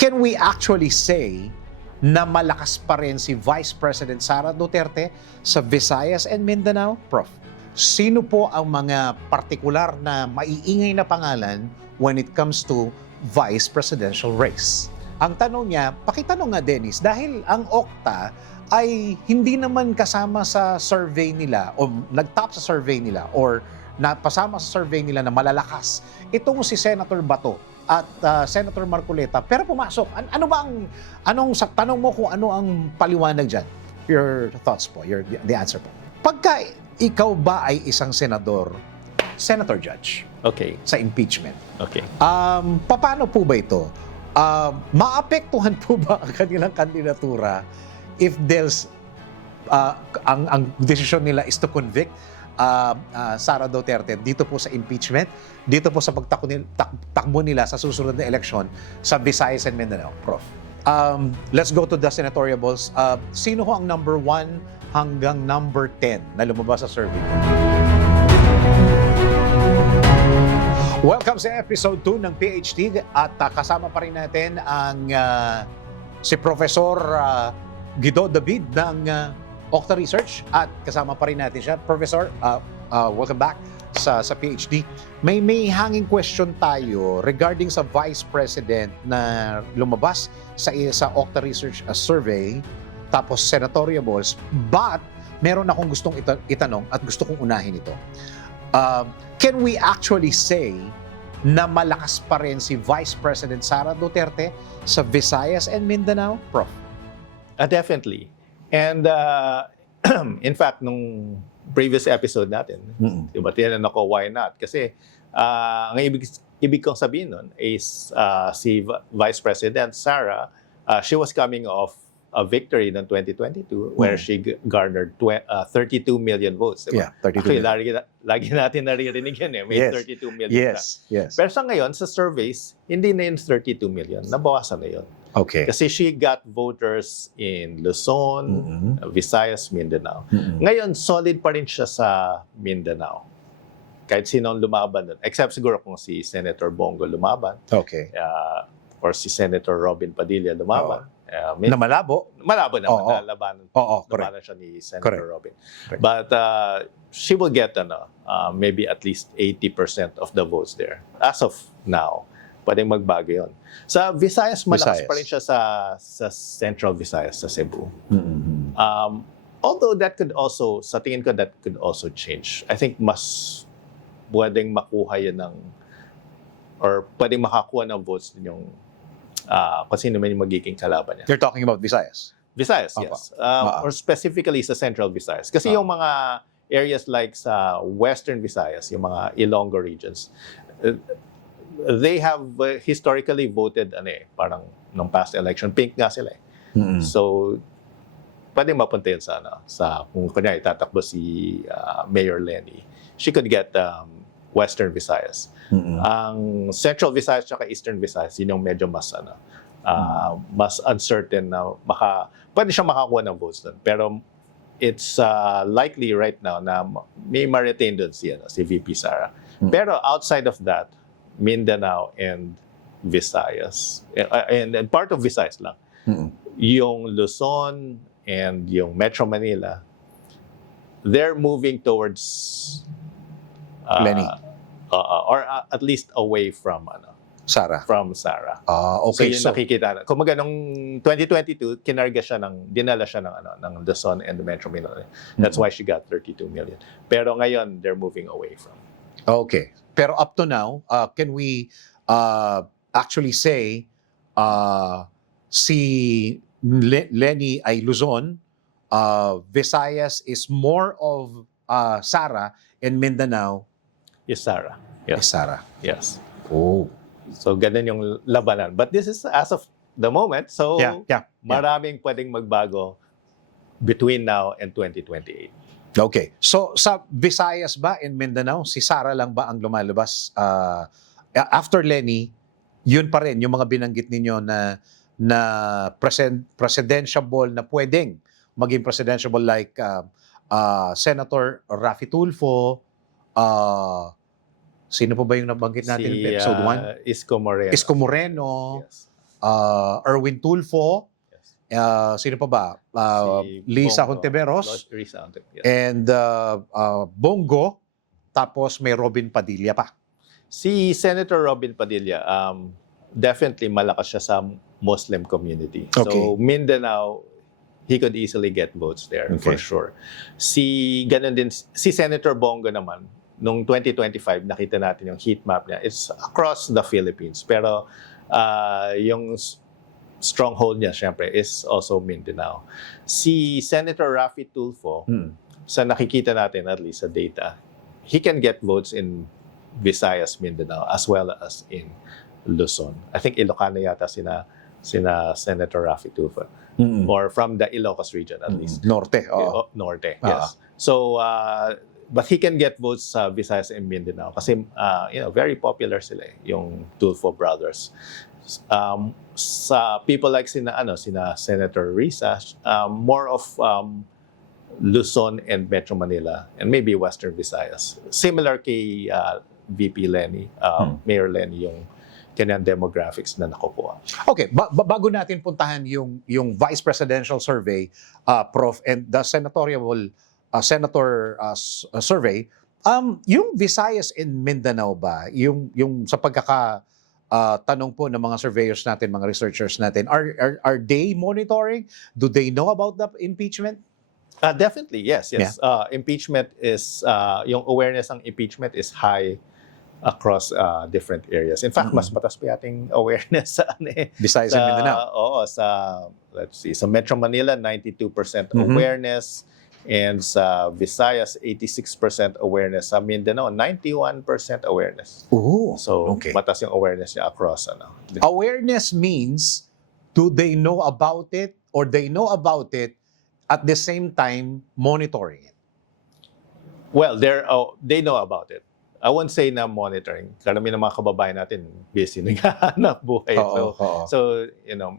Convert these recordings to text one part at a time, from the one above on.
Can we actually say na malakas pa rin si Vice President Sara Duterte sa Visayas and Mindanao? Prof, sino po ang mga partikular na maiingay na pangalan when it comes to vice presidential race? Ang tanong niya, pakitanong nga Dennis, dahil ang Okta ay hindi naman kasama sa survey nila o nag-top sa survey nila or napasama sa survey nila na malalakas itong si Senator Bato at Senator Marcoleta, pero pumasok. Ano ba ang, sa tanong mo kung ano ang paliwanag dyan? Your thoughts po, the answer po. Pagka ikaw ba ay isang senador, senator judge, Okay. sa impeachment, Okay. paano po ba ito? Maapektuhan po ba ang kanilang kandidatura if there's ang desisyon nila is to convict Sara Duterte dito po sa impeachment, dito po sa pagtakbo nila sa susunod na eleksyon sa Visayas and Mindanao? Prof, let's go to the senatoriables. Sino ho ang number 1 hanggang number 10 na lumabas sa survey? Welcome sa episode 2 ng PhD at kasama pa rin natin ang si Professor Guido David ng Okta Research at kasama pa rin natin siya. Professor, welcome back sa PhD. May hanging question tayo regarding sa Vice President na lumabas sa Okta Research survey tapos senatoriables, but meron akong gustong itanong at gusto kong unahin ito. Can we actually say na malakas pa rin si Vice President Sara Duterte sa Visayas and Mindanao? Prof? Definitely. And in fact, nung previous episode natin, diba, tinanong ako, why not? Kasi ang ibig kong sabihin nun is si Vice President Sara, she was coming off a victory in 2022 where she garnered 32 million votes. Diba? Yeah, 32 Actually, million. lagi natin naririnig yan eh. May Yes. 32 million Yes, na. yes. Pero sa ngayon, sa surveys, hindi na yun 32 million. Nabawasan na yun. Okay. Kasi she got voters in Luzon, Visayas, Mindanao. Ngayon, solid pa rin siya sa Mindanao. Kahit sino ang lumaban doon. Except siguro kung si Senator Bongo lumaban. Okay. Or si Senator Robin Padilla lumaban. Na malabo? Malabo naman. Oo. Labanan Correct. siya ni Senator Correct. Robin. Correct. But she will get maybe at least 80% of the votes there. As of now, pwedeng magbago yun. Sa Visayas, malakas pa rin siya sa Central Visayas, sa Cebu. Although that could also, sa tingin ko, that could also change. I think mas pwedeng makuha yun or pwedeng makakuha ng votes din yung kung sino man yung magiging kalaban niya. You're talking about Visayas? Visayas, Opo. yes. Or specifically sa Central Visayas. Kasi yung mga areas like sa Western Visayas, yung mga Ilonggo regions, they have historically voted parang nung past election, pink nga sila eh. So, pwede mapunta yun sa kung kanya itatakbo si Mayor Lenny, she could get Western Visayas. Ang Central Visayas at Eastern Visayas, yun yung medyo mas mas uncertain na pwede siyang makakuha ng votes doon. Pero it's likely right now na may ma-retain doon si VP Sara. Pero outside of that, Mindanao and Visayas, and part of Visayas lang, yung Luzon and yung Metro Manila, they're moving towards Lenny. Or at least away from Sara? From Sara. Okay. So yun nakikita na. Kung nung 2022, dinala siya ng Luzon and the Metro Manila. That's why she got 32 million. Pero ngayon, they're moving away from. Okay. Pero up to now, can we actually say si Lenny ay Luzon, Visayas is more of Sara, and Mindanao Is Sara. is Yes. Sara? Yes. Oh. So ganun yung labanan. But this is as of the moment. So Yeah. maraming pwedeng magbago between now and 2028. Okay. So sa Visayas ba and Mindanao, si Sara lang ba ang lumalabas? After Lenny, yun pa rin yung mga binanggit ninyo na presidential na pwedeng maging presidential like Senator Raffy Tulfo, sino po ba yung nabanggit natin in episode 1? Isko Moreno. Isko Moreno, Yes. Erwin Tulfo, Yes. sino pa ba? Si Lisa Bongo, Hontiveros, Risa Hontiveros, yes. and Bongo, tapos may Robin Padilla pa. Si Senator Robin Padilla, definitely malakas siya sa Muslim community. Okay. So Mindanao, he could easily get votes there for Okay. sure. Ganun din, si Senator Bongo naman, nung 2025, nakita natin yung heat map niya. It's across the Philippines. Pero yung stronghold niya, syempre, is also Mindanao. Si Senator Raffy Tulfo, sa nakikita natin, at least sa data, he can get votes in Visayas, Mindanao, as well as in Luzon. I think Ilocano yata sina Senator Raffy Tulfo. Or from the Ilocos region, at least. Norte. Oo. Norte, Ah. yes. So, but he can get votes sa Visayas and Mindanao kasi, very popular sila yung Tulfo brothers. Sa people like sina Senator Risa, more of Luzon and Metro Manila and maybe Western Visayas. Similar kay VP Lenny, Mayor Lenny, yung kanyang demographics na nakukuha. Okay, bago natin puntahan yung vice presidential survey, Prof, and the senatorial survey, yung Visayas and Mindanao ba, yung sa tanong po ng mga surveyors natin, mga researchers natin, are they monitoring? Do they know about the impeachment? Definitely, yes. Impeachment is, yung awareness ng impeachment is high across different areas. In fact, mas mataas pa yating awareness sa Visayas and Mindanao. Oo, let's see, sa Metro Manila 92% awareness, and sa Visayas 86% awareness, sa Mindanao 91% awareness. Oh, So, okay. mataas yung awareness niya across Awareness means, do they know about it or they know about it at the same time monitoring it? Well, they know about it. I won't say na monitoring. Karami ng mga kababayan natin busy naghahanap buhay. Oo. So,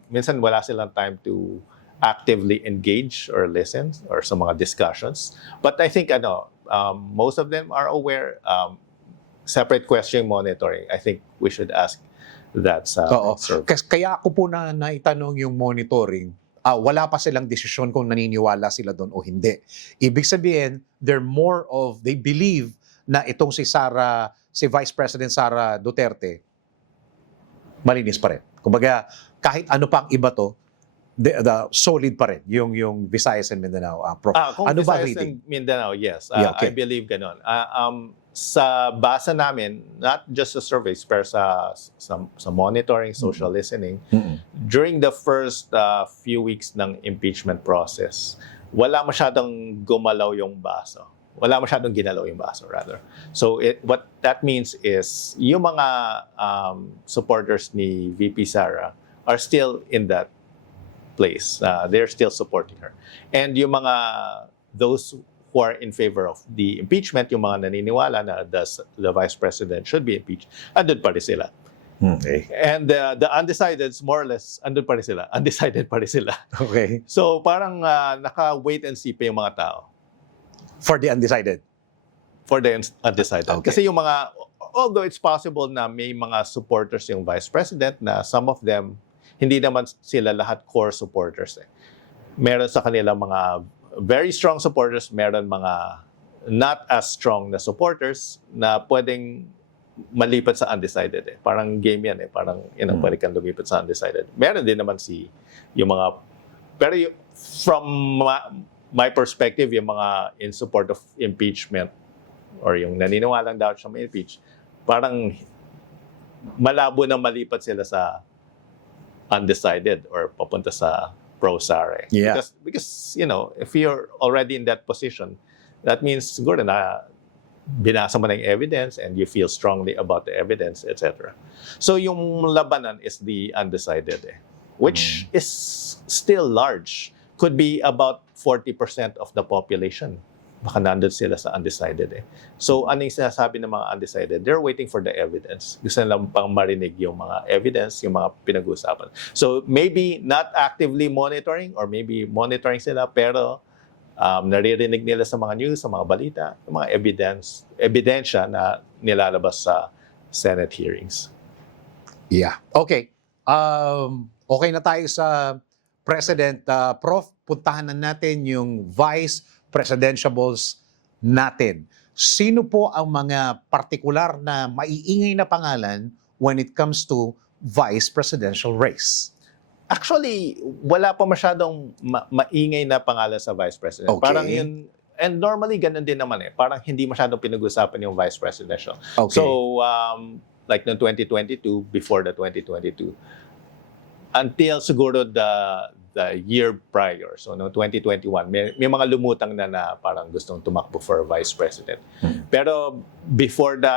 minsan wala silang time to actively engage or listen or sa mga discussions. But I think most of them are aware. Separate question monitoring. I think we should ask that sa Oo. survey. Kaya ako po na naitanong yung monitoring, wala pa silang desisyon kung naniniwala sila doon o hindi. Ibig sabihin, they believe na itong si Vice President Sara Duterte, malinis pa rin. Kumbaga, kahit ano pang iba to, the solid pa rin yung Visayas and Mindanao. Prof, Kung ano ba Visayas reading? and Mindanao, yes. Yeah, okay. I believe ganon. Sa basa namin, not just sa surveys, pero sa monitoring, social listening, during the first few weeks ng impeachment process, wala masyadong gumalaw yung baso. Wala masyadong ginalaw yung baso, rather. So, what that means is, yung mga supporters ni VP Sara are still in that place. They're still supporting her. And yung those who are in favor of the impeachment, yung mga naniniwala na the Vice President should be impeached, andun pa rin sila. Okay. And the undecideds, more or less, andun pa rin sila. Undecided pa rin sila. Okay. So, parang naka-wait and see pa yung mga tao For the undecided. for the undecided. Okay. Kasi yung although it's possible na may mga supporters yung Vice President na some of them, hindi naman sila lahat core supporters. Meron sa kanila mga very strong supporters, meron mga not as strong na supporters na pwedeng malipat sa undecided. Parang game yan. Parang, pwede kang lumipat sa undecided. Meron din naman yung mga, pero from my perspective, yung mga in support of impeachment or yung naniniwalang dapat siya ma-impeach, parang malabo na malipat sila sa undecided or papunta sa pro-Sara. Yeah. Because if you're already in that position, that means siguro na binasa mo na yung evidence and you feel strongly about the evidence, etc. So yung labanan is the undecided, which is still large. Could be about 40% of the population. Baka nandun sila sa undecided. So ano yung sinasabi ng mga undecided? They're waiting for the evidence. Gusto nilang pang marinig yung mga evidence, yung mga pinag-uusapan. So maybe not actively monitoring or maybe monitoring sila pero naririnig nila sa mga news, sa mga balita, yung mga ebidensya na nilalabas sa Senate hearings. Yeah. Okay. okay na tayo sa President. Prof, puntahan na natin yung Vice Presidentiables natin. Sino po ang mga partikular na maiingay na pangalan when it comes to Vice Presidential race? Actually, wala pa masyadong maingay na pangalan sa Vice President. Okay. Parang yun, and normally ganun din naman eh. Parang hindi masyadong pinag-usapan yung Vice Presidential. Okay. So, like no 2022, before the 2022, until siguro the year prior, so no 2021, may mga lumutang na parang gustong tumakbo for Vice President. Pero before the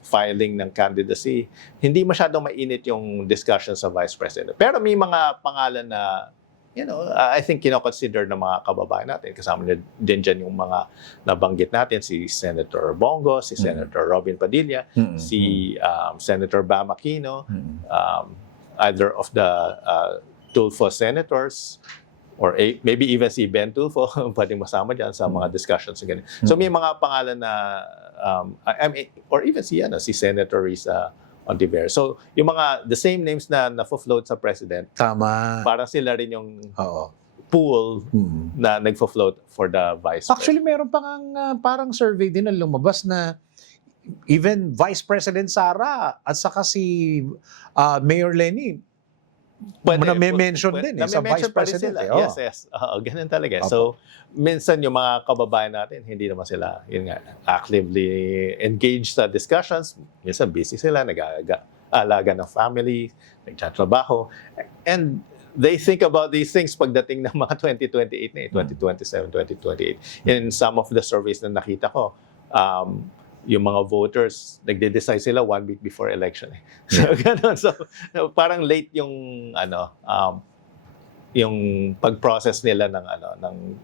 filing ng candidacy, hindi masyadong mainit yung discussion sa Vice President. Pero may mga pangalan na, I think kino-consider ng mga kababayan natin. Kasama din dyan yung mga nabanggit natin, si Senator Bongo, si Senator Robin Padilla, si Senator Bam Aquino, either of the Tulfo senators, or maybe even si Ben Tulfo, pwedeng masama dyan sa mga discussions. So may mga pangalan na, or even si Senator Risa Ontiveros. So yung the same names na na-float sa President, Tama. parang sila rin yung Oo. pool na nagfo-float for the Vice Actually, meron pa parang survey din na lumabas na even Vice President Sara at saka si Mayor Lenny, may mention din sa Vice President. Yes. Ganun talaga. So, minsan yung mga kababayan natin, hindi naman sila, actively engaged sa discussions. Minsan busy sila, nag-aalaga ng family, nagtatrabaho. And they think about these things pagdating ng mga 2028 na 2027, 2028. In some of the surveys na nakita ko, yung mga voters, nagde-decide sila 1 week before election. So, ganun. So, parang late yung, yung pag-process nila ng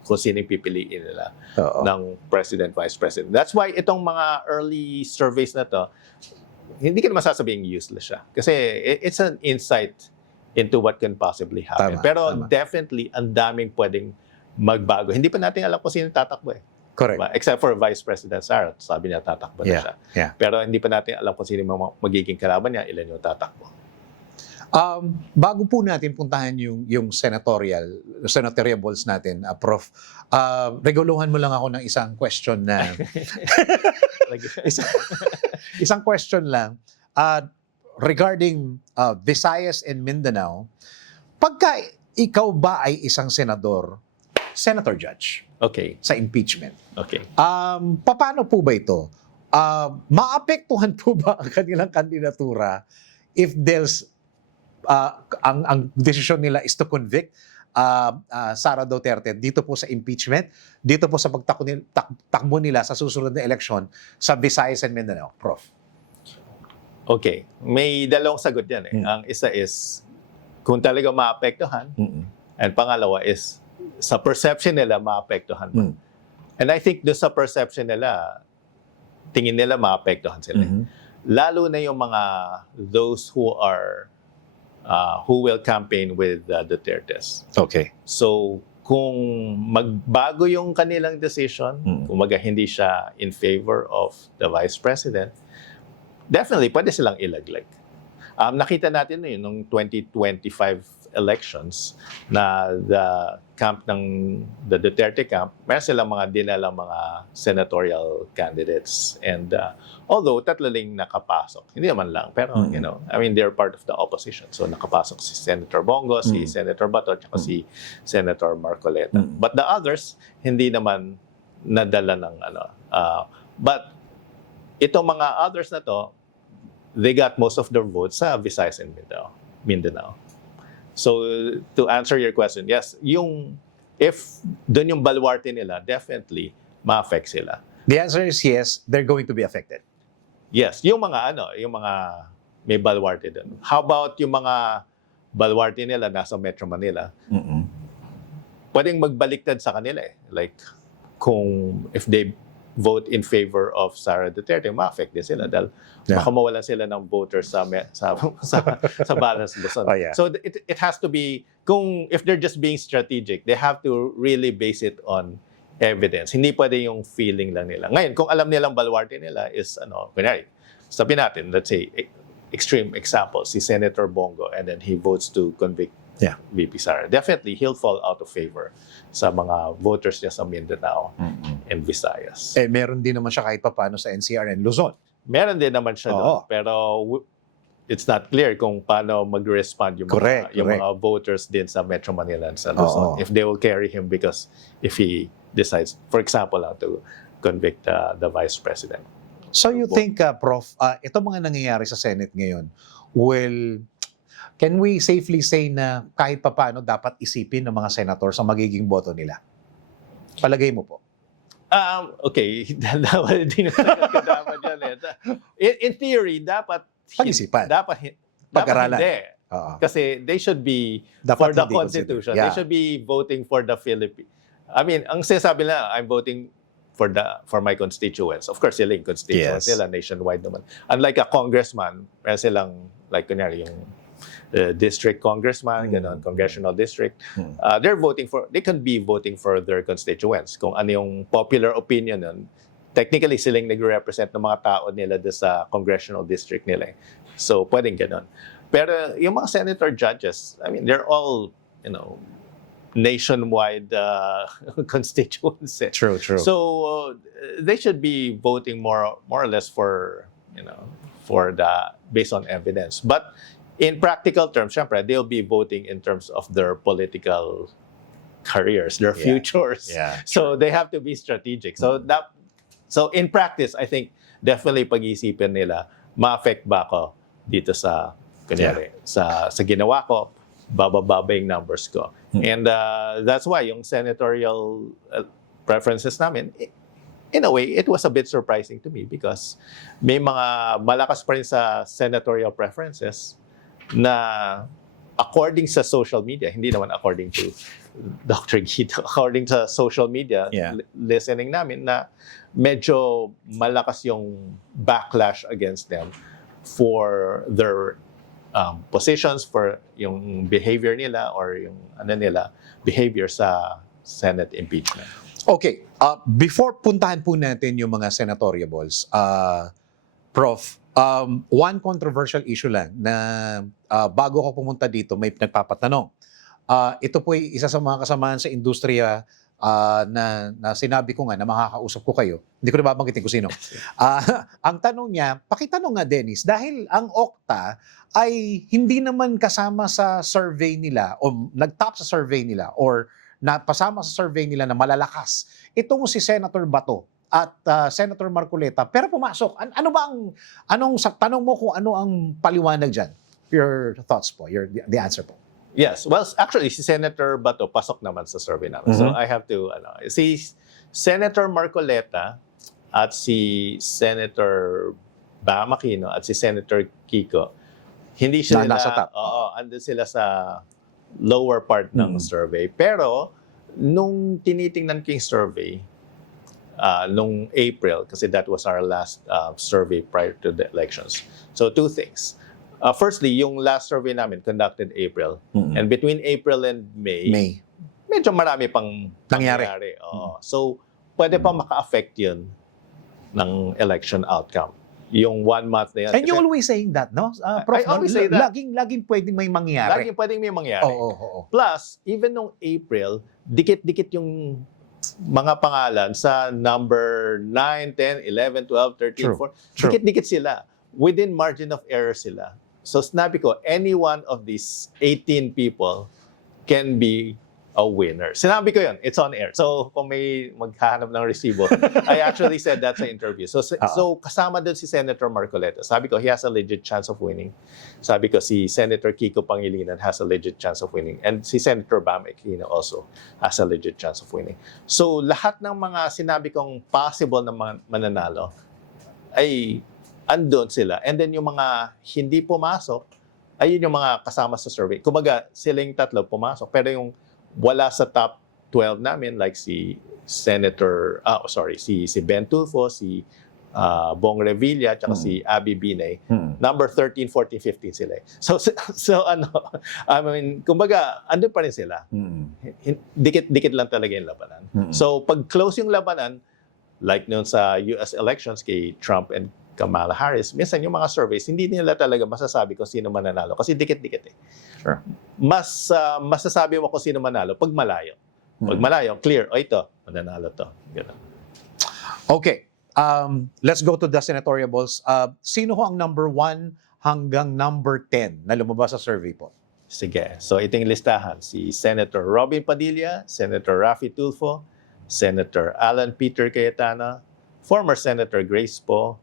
kung sino yung pipiliin nila ng President, Vice President. That's why itong mga early surveys na to, hindi ka naman sasabing useless siya. Kasi it's an insight into what can possibly happen. Pero definitely, ang daming pwedeng magbago. Hindi pa natin alam kung sino tatakbo eh. Correct. Except for Vice President Sara, sabi niya tatakbo na siya. Yeah. Pero hindi pa natin alam kung sino magiging kalaban niya, ilan yung tatakbo. Bago po natin puntahan yung senatoriables natin, Prof, reguluhan mo lang ako ng isang question na isang question lang regarding Visayas and Mindanao. Pagka ikaw ba ay isang senador, senator judge, Okay. sa impeachment, Okay. paano po ba ito? Maapektuhan po ba ang kanilang kandidatura if there's ang desisyon nila is to convict Sara Duterte dito po sa impeachment, dito po sa pagtakbo nila sa susunod na eleksyon sa Visayas and Mindanao, Prof? Okay. May dalawang sagot yan eh. Ang isa is kung talaga maapektuhan, and pangalawa is sa perception nila maapektuhan ba. And I think doon sa perception nila, tingin nila maapektuhan sila. Lalo na yung mga those who will campaign with Dutertes. Okay. So, kung magbago yung kanilang decision, kung hindi siya in favor of the Vice President, definitely pwede silang ilaglag. Nakita natin yun nung 2025 elections na the Duterte camp, meron silang mga dinalang mga senatorial candidates. And although tatlo lang nakapasok, hindi naman lang, pero they're part of the opposition. So nakapasok si Senator Bongo, si Senator Bato, at si Senator Marcoleta. But the others, hindi naman nadala ng but itong mga others na to, they got most of their votes sa Visayas and Mindanao. So, to answer your question, yes, if doon yung baluarte nila, definitely, ma-affect sila. The answer is yes, they're going to be affected. Yes, yung mga may baluarte doon. How about yung mga baluarte nila nasa Metro Manila? Pwedeng magbaliktad sa kanila eh. Like, if they vote in favor of Sara Duterte, ma-affect din sila dahil baka mawalan sila ng voters sa balance Luzon. So it has to be, if they're just being strategic, they have to really base it on evidence. Hindi pwede yung feeling lang nila. Ngayon, kung alam nilang baluarte nila is, kunyari, sabihin natin, let's say, extreme example, si Senator Bongo, and then he votes to convict Yeah. VP Sara. Definitely, he'll fall out of favor sa mga voters niya sa Mindanao and Visayas. Eh, meron din naman siya kahit papaano sa NCR and Luzon. Meron din naman siya Oo. doon, pero it's not clear kung paano mag-respond yung, Correct, yung correct. mga voters din sa Metro Manila and sa Luzon. Oo. If they will carry him because if he decides, for example, to convict the Vice President. So you think, Prof, ito mga nangyayari sa Senate ngayon, can we safely say na kahit papaano dapat isipin ng mga senator sa magiging boto nila? Palagay mo po. Okay, dapat din dapat yan eh. In theory, dapat Pag-isipan. Dapat Pag-aralan. hindi. Oo. Kasi they should be Dapat for the hindi Constitution. considered. They Yeah. should be voting for the Philippines. I mean, ang sinasabi nila, I'm voting for my constituents. Of course, sila yung constituents Yes. nila nationwide naman. Unlike a congressman, meron silang, like kunyari, yung district congressman, ganon, congressional district. They can be voting for their constituents. Kung ano yung popular opinion nun, technically silang nag-represent ng mga tao nila doon sa congressional district nila. So, pwedeng ganon. Pero yung mga senator judges, I mean, they're all, nationwide constituents. Eh. True. So they should be voting more or less for based on evidence. But in practical terms, syempre, they'll be voting in terms of their political careers, their futures. Yeah. So they have to be strategic. So in practice, I think definitely pag-iisipin nila, ma-affect ba ako dito sa kunyari, sa ginawa ko, bababa yung numbers ko. And that's why yung senatorial preferences namin, in a way, it was a bit surprising to me because may mga malakas pa rin sa senatorial preferences na according sa social media, hindi naman according to Dr. Guido, according sa social media, listening namin na medyo malakas yung backlash against them for their positions, for yung behavior nila or yung behavior sa Senate impeachment. Okay, before puntahan po natin yung mga senatoriables, Prof, one controversial issue lang na bago ako pumunta dito, may nagpapatanong. Ito po ay isa sa mga kasamahan sa industriya na sinabi ko nga na makakausap ko kayo. Hindi ko na babanggitin kung sino. Ang tanong niya, pakitanong nga Dennis, dahil ang Okta ay hindi naman kasama sa survey nila o nag-top sa survey nila or napasama sa survey nila na malalakas. Itong si Senator Bato at Senator Marcoleta, pero pumasok. Tanong mo kung ano ang paliwanag dyan? Your thoughts po, the answer po. Yes. Well, actually, si Senator Bato, pasok naman sa survey namin. So, I have to, si Senator Marcoleta at si Senator Bam Aquino at si Senator Kiko, hindi sila, nasa top. andun sila sa lower part ng survey. Pero, nung tinitingnan ko yung survey, nung April, kasi that was our last survey prior to the elections. So, two things. Firstly, yung last survey namin conducted April. And between April and May, medyo marami pang nangyari. So, pwede pa maka-affect yun ng election outcome. Yung 1 month na yan. And you're always saying that, no? Prof, I always say that. Laging pwedeng may mangyari. Laging pwedeng may mangyari. Oo. Plus, even nung April, dikit-dikit yung mga pangalan sa number 9, 10, 11, 12, 13, 4. Dikit-dikit sila. Within margin of error sila. So sinabi ko, any one of these 18 people can be a winner. Sinabi ko yun. It's on air. So kung may maghahanap ng resibo, I actually said that sa interview. So kasama doon si Senator Marcoleta. Sabi ko, he has a legit chance of winning. Sabi ko, si Senator Kiko Pangilinan has a legit chance of winning. And si Senator Bam Aquino also has a legit chance of winning. So lahat ng mga sinabi kong possible na mananalo ay andun sila. And then yung mga hindi pumasok, ayun yung mga kasama sa survey. Kumbaga, silang tatlo pumasok. Pero yung wala sa top 12 namin, like si si Ben Tulfo, si Bong Revilla, at si Abby Binay, number 13, 14, 15 sila. So I mean, kumbaga, andun pa rin sila. Dikit-dikit lang talaga yung labanan. So, pag close yung labanan, like noon sa US elections kay Trump and Kamala Harris, minsan yung mga surveys, hindi nila talaga masasabi kung sino mananalo kasi dikit-dikit eh. Sure. Mas masasabi mo kung sino manalo pag malayo. Pag malayo, clear, ito, mananalo to. Ganun. Okay. Let's go to the senatoriables. Sino ho ang number 1 hanggang number 10 na lumabas sa survey po? Sige. So, ito yung listahan. Si Senator Robin Padilla, Senator Raffy Tulfo, Senator Alan Peter Cayetano, former Senator Grace Poe,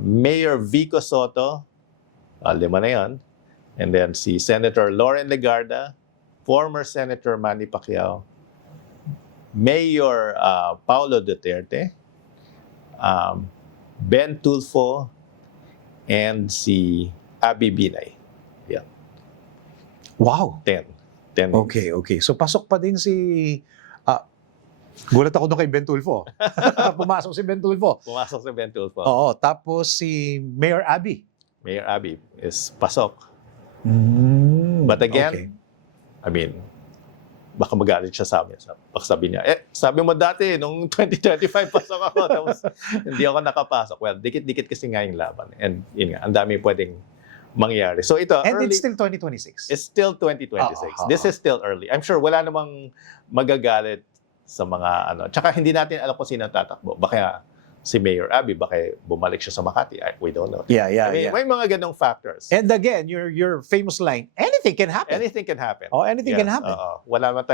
Mayor Vico Soto, 5 na yun. And then si Senator Lauren Legarda, former Senator Manny Pacquiao, Mayor Paulo Duterte, Ben Tulfo, and si Abby Binay. Yeah. Wow. 10. Okay. So pasok pa din si gulat ako doon kay Ben Tulfo. Pumasok si Ben Tulfo. Pumasok si Ben Tulfo. Oo, tapos si Mayor Abby. Mayor Abby is pasok. Mm, But again, okay. I mean, baka magalit siya sa amin. Baka sabi niya, sabi mo dati, nung 2025 pasok ako, tapos hindi ako nakapasok. Well, dikit-dikit kasi nga yung laban. And yun nga, ang dami pwedeng mangyari. So ito, And early, it's still 2026. it's still 2026. This is still early. I'm sure wala namang magagalit sa mga Tsaka hindi natin alam kung sino tatakbo. Baka si Mayor Abby, baka bumalik siya sa Makati. We don't know. Yeah. I mean, may mga ganong factors. And again, your famous line, anything can happen. Anything can happen. Oh, anything can happen. Wala naman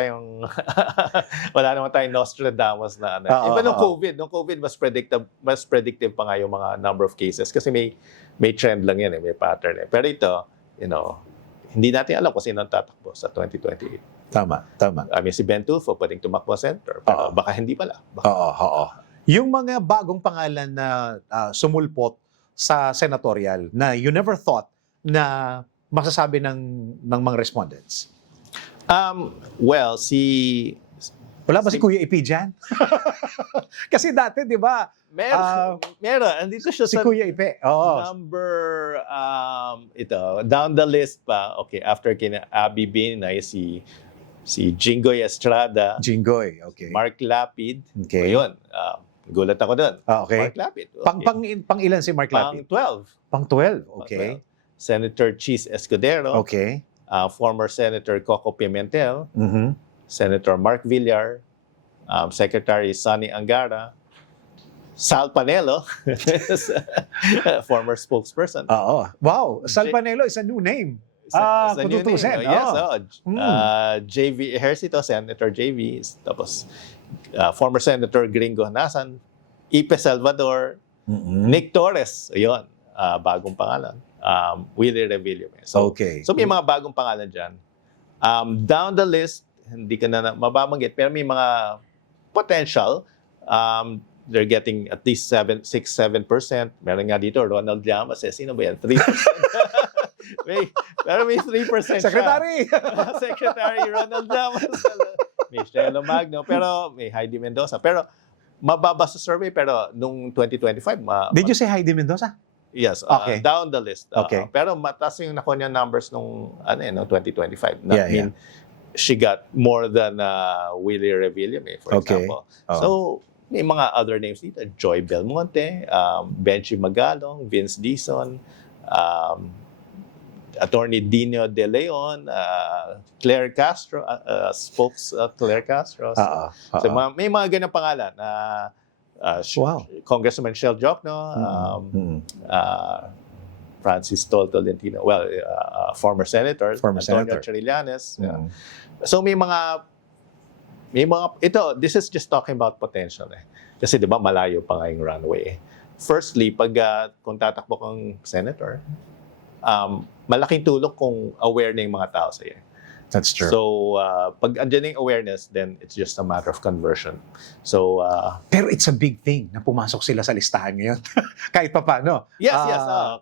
tayong Nostradamus na Oo, Iba nung oo. COVID. Nung COVID, mas predictive pa nga yung mga number of cases kasi may trend lang yan, may pattern. Pero ito, hindi natin alam kung sino ang tatakbo sa 2028. Tama. I mean, si Ben Tulfo pwedeng tumakbo center, pero Oo. baka hindi pala. Oo. Yung mga bagong pangalan na sumulpot sa senatorial na you never thought na masasabi ng mga respondents. Well, Wala ba si Kuya Ipi dyan? Kasi dati, di ba, meron. Andito siya si sa Kuya Ipi. Oo. number, down the list pa. Okay, after kina Abby Binay, si Jingoy Estrada, Jinggoy. Okay. Mark Lapid. Okay. Ayun, gulat ako doon. Okay. Mark Lapid. Pang ilan si Mark Pang Lapid? 12. Pang 12. Okay. Senator Cheese Escudero. Okay. Former Senator Coco Pimentel. Mhm. Senator Mark Villar. Secretary Sonny Angara. Sal Panelo. Former spokesperson. Oo. Wow. Sal Panelo is a new name. Sa kung new name, tutusin, Yes, oo. JV Ejercito, Senator JV, tapos former Senator Gringo Hanasan, Ipe Salvador, Nick Torres, ayun, bagong pangalan, Willie Revillame. Okay. So may mga bagong pangalan dyan. Down the list, hindi ka na mababanggit, pero may mga potential. They're getting at least 6-7%. Meron nga dito, Ronald Llamas. Sino ba yan? 3%. Pero may 3% siya. Secretary! Secretary Ronald Llamas. May Shelo Magno. Pero may Heidi Mendoza. Pero mababa sa survey. Pero nung 2025, Did you say Heidi Mendoza? yes, Okay. down the list. Okay. Pero mataas yung nakuha niya numbers nung 2025. Yeah, I mean, she got more than Willie Revillame, for Okay. example. Oh. So, may mga other names dito. Joy Belmonte, Benji Magalong, Vince Dizon, Attorney Dino De Leon, Claire Castro, Claire Castro. So, may mga ganang pangalan. Wow. Congressman Shel Jokno, Francis Tolentino, former senator, Former Antonio senator. Trillanes. Yeah. So may mga, this is just talking about potential eh. Kasi di ba malayo pa nga yung runway eh. Firstly, kung tatakbo kang senator, malaking tulong kung aware na yung mga tao sa'yo. That's true. So, pag andyan yung awareness, then it's just a matter of conversion. So, Pero it's a big thing na pumasok sila sa listahan ngayon. Kahit pa paano. yes.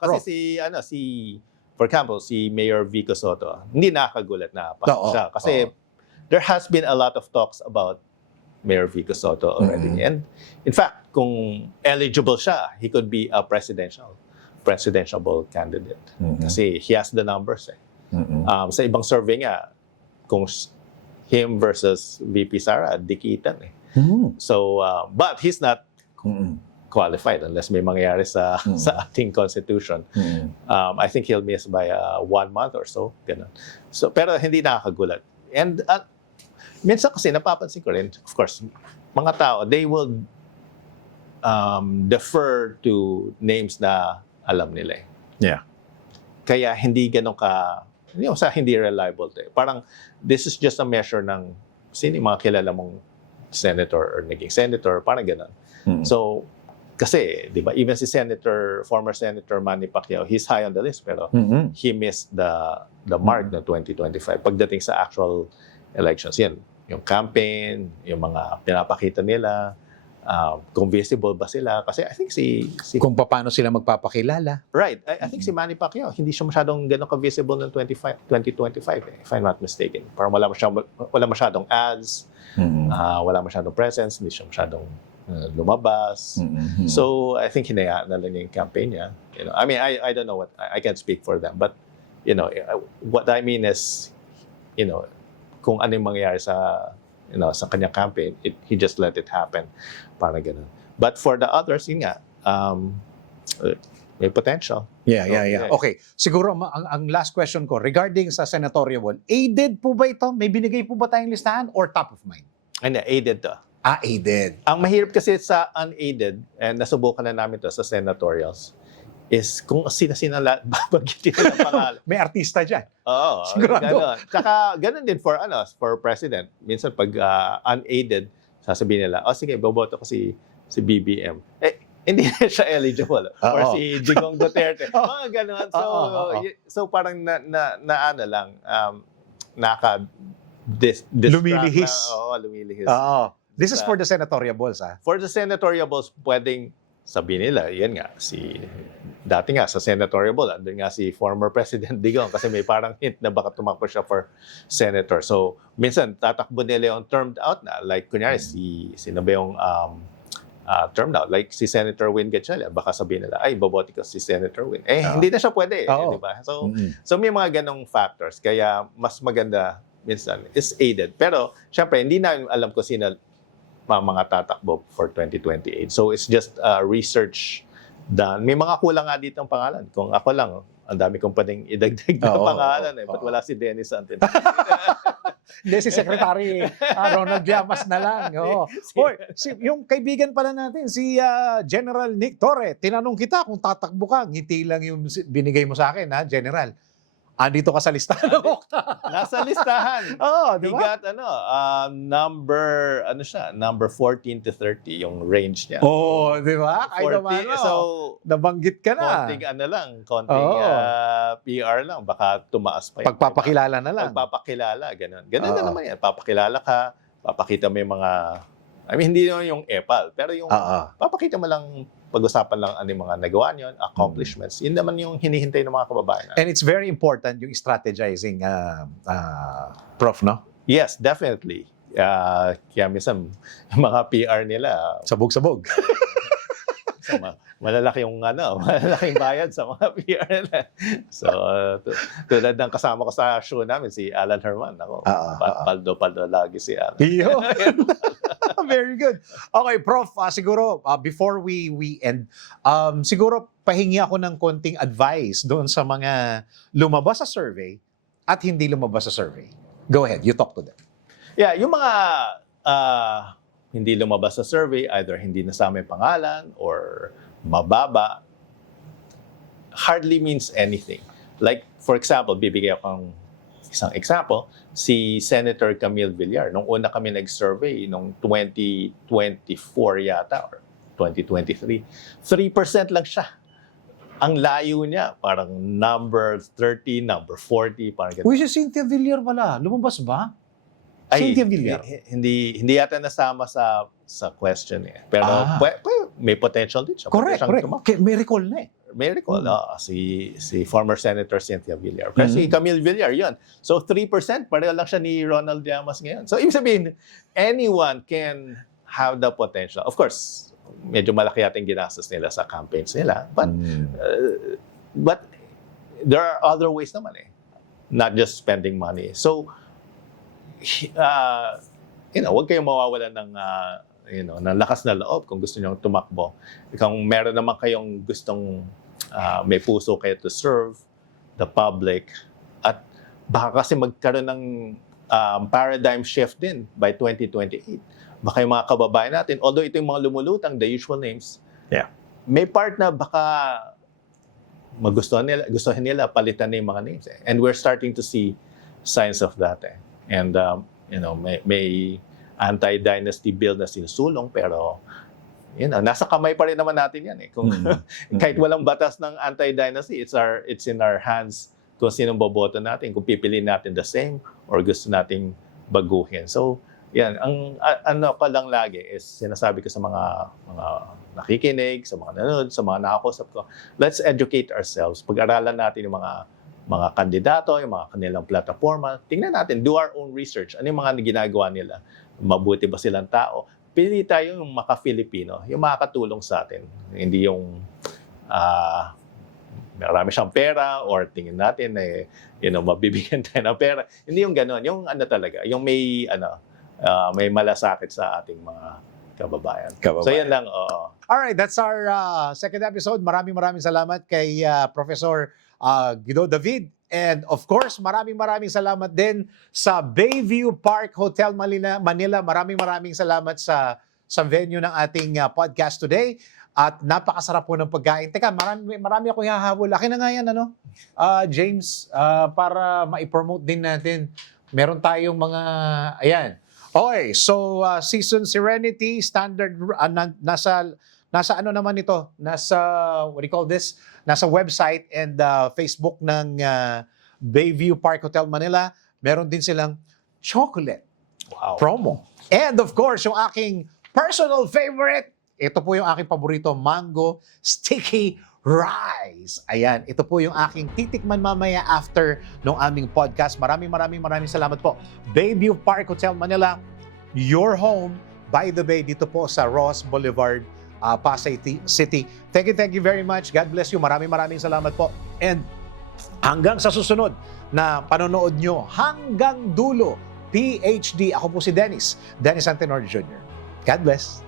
Prof. Kasi for example, si Mayor Vico Soto, hindi nakakagulat na pasok Oo, siya. Kasi there has been a lot of talks about Mayor Vico Soto already. Mhm. And in fact, kung eligible siya, he could be a presidential candidate. Mhm. Kasi he has the numbers eh. Mhm. Sa ibang survey nga, kung him versus VP Sara, dikitan eh. Mhm. So, but he's not Mhm. qualified unless may mangyari sa ating constitution. I think he'll miss by 1 month or so. Ganun. So, pero hindi nakakagulat. And minsan kasi napapansin ko rin, of course, mga tao, they will defer to names na alam nila. Yeah. Kaya hindi ganun hindi reliable. Parang this is just a measure ng sino yung mga kilala mong senator or naging senator, parang ganun. So, kasi, di ba, even si former Senator Manny Pacquiao, he's high on the list, pero he missed the mark ng 2025 pagdating sa actual elections. Yan, yung campaign, yung mga pinapakita nila, kung visible ba sila. Kasi I think Kung paano sila magpapakilala. right, I think si Manny Pacquiao, hindi siya masyadong gano'n ka-visible ng 2025, if I'm not mistaken. Parang wala masyadong ads, wala masyadong presence, hindi siya masyadong lumabas. So, I think hinayaan na lang yung campaign niya. I mean, I don't know I can't speak for them, but, what I mean is, kung ano yung mangyayari sa kanyang campaign, he just let it happen. Parang ganun. But for the others, yun nga, may potential. Yeah. Okay. Siguro, ang last question ko, regarding sa senatorial one, aided po ba ito? May binigay po ba tayong listahan or top of mind? Ano, aided to. Aided. Ang mahirap kasi sa unaided, and nasubukan na namin to sa senatorials, is kung sino-sino babanggitin nila ng pangalan. May artista dyan. Oo, Sigurado. gano'n. Tsaka gano'n din for president. Minsan pag unaided, sasabihin nila, sige, boboto ko si BBM. Hindi na siya eligible. Or si Digong Duterte. Mga gano'n. So parang ano lang, Lumilihis. Lumilihis. This is for the senatorial balls, For the senatorial balls, pwedeng sabihin nila, yan nga, dati nga sa senatorial ball, andun nga si former President Digong kasi may parang hint na baka tumakbo siya for senator. So, minsan, tatakbo nila yung termed out na. Like, kunyari, sino ba yung termed out? Like, si Senator Win Gatchalian, baka sabihin nila, ay, boboto ko si Senator Win. Hindi na siya pwede, di ba? So, may mga ganong factors. Kaya, mas maganda, minsan, is aided. Pero, syempre, hindi na alam ko sino mga tatakbo for 2028. So it's just research done. May mga kulang nga dito ang pangalan. Kung ako lang, ang dami kong pwedeng idagdag na pangalan. Ba't wala si Dennis Santin? Hindi, si Secretary Ronald Llamas na lang. Yung kaibigan pala natin, si General Nick Torre, tinanong kita kung tatakbo ka, ngiti lang yung binigay mo sa akin, General. Andito ka sa listahan ng Okta. Nasa listahan. Di He ba? got number 14 to 30 yung range niya. Di ba? Kahit 40, naman, so nabanggit ka na. konting PR lang, baka tumaas pa yun. Pagpapakilala na lang. Pagpapakilala, ganun. Ganun na naman yan. Papakilala ka, papakita mo yung mga, hindi naman yung epal, pero yung papakita mo lang, pag-usapan lang ano yung mga nagawa niyo, accomplishments. Yun naman yung hinihintay ng mga kababayan. And it's very important yung strategizing, Prof, no? Yes, definitely. Kaya minsan, yung mga PR nila, Sabog-sabog. malalaking bayad sa mga PR nila. So, tulad ng kasama ko sa show namin, si Alan Herman. Paldo lagi si Alan. Very good. Okay, Prof, siguro, before we end, siguro pahingi ako ng konting advice doon sa mga lumabas sa survey at hindi lumabas sa survey. Go ahead, you talk to them. Yeah, yung mga hindi lumabas sa survey, either hindi nasama yung pangalan or mababa, hardly means anything. Like, for example, bibigay ako ng isang example, si Senator Camille Villar. Nung una kami nag-survey, nung 2024 yata, or 2023, 3% lang siya. Ang layo niya, parang number 30, number 40, parang ganun. Uy, si Cynthia Villar pala, lumabas ba? Cynthia Villar. Hindi yata nasama sa question eh. Pero may potential din siya. Correct. May recall na eh. May recall, si former Senator Cynthia Villar. Pero si Camille Villar, yun. So 3%, pareho lang siya ni Ronald Llamas ngayon. So ibig sabihin, anyone can have the potential. Of course, medyo malaki yating ginastos nila sa campaigns nila. But there are other ways naman eh. Not just spending money. So, huwag kayong mawawalan ng ng lakas na loob kung gusto niyo tumakbo. Kung meron naman kayong gustong may puso kayo to serve the public, at baka kasi magkaroon ng paradigm shift din by 2028. Baka yung mga kababayan natin, although ito yung mga lumulutang, the usual names, may part na baka gustuhin nila palitan na yung mga names. And we're starting to see signs of that. And may anti-dynasty bill na sinusulong, pero nasa kamay pa rin naman natin yan. Kung kahit walang batas ng anti-dynasty, it's in our hands kung sinong boboto natin, kung pipiliin natin the same or gusto nating baguhin. So, yan, ang ano ko lang lagi is sinasabi ko sa mga nakikinig, sa mga nanonood, sa mga nakakausap ko, let's educate ourselves. Pag-aralan natin yung mga kandidato, yung mga kanilang plataforma. Tingnan natin, do our own research. Ano yung mga ginagawa nila? Mabuti ba silang tao? Pili tayo yung maka-Filipino, yung makakatulong sa atin. Hindi yung marami siyang pera or tingin natin mabibigyan tayo ng pera. Hindi yung gano'n. Yung talaga, yung may malasakit sa ating mga kababayan. So yan lang. Alright, that's our second episode. Maraming salamat kay Professor Guido David. And of course, maraming salamat din sa Bayview Park Hotel Manila. Maraming salamat sa venue ng ating podcast today. At napakasarap po ng pagkain. Teka, marami akong hahabol. Akin na nga yan, James, para ma-promote din natin. Meron tayong mga, ayan. Okay, so Season Serenity, standard, nasa ano naman ito? Nasa, what do you call this? Nasa website and Facebook ng Bayview Park Hotel Manila. Meron din silang chocolate promo. And of course, yung aking personal favorite, ito po yung aking paborito, mango sticky rice. Ayan, ito po yung aking titikman mamaya after ng aming podcast. Maraming salamat po. Bayview Park Hotel Manila, your home by the bay dito po sa Ross Boulevard, Pasay City. Thank you very much. God bless you. Maraming salamat po. And hanggang sa susunod na panonood nyo hanggang dulo, PhD. Ako po si Dennis Antenor Jr. God bless.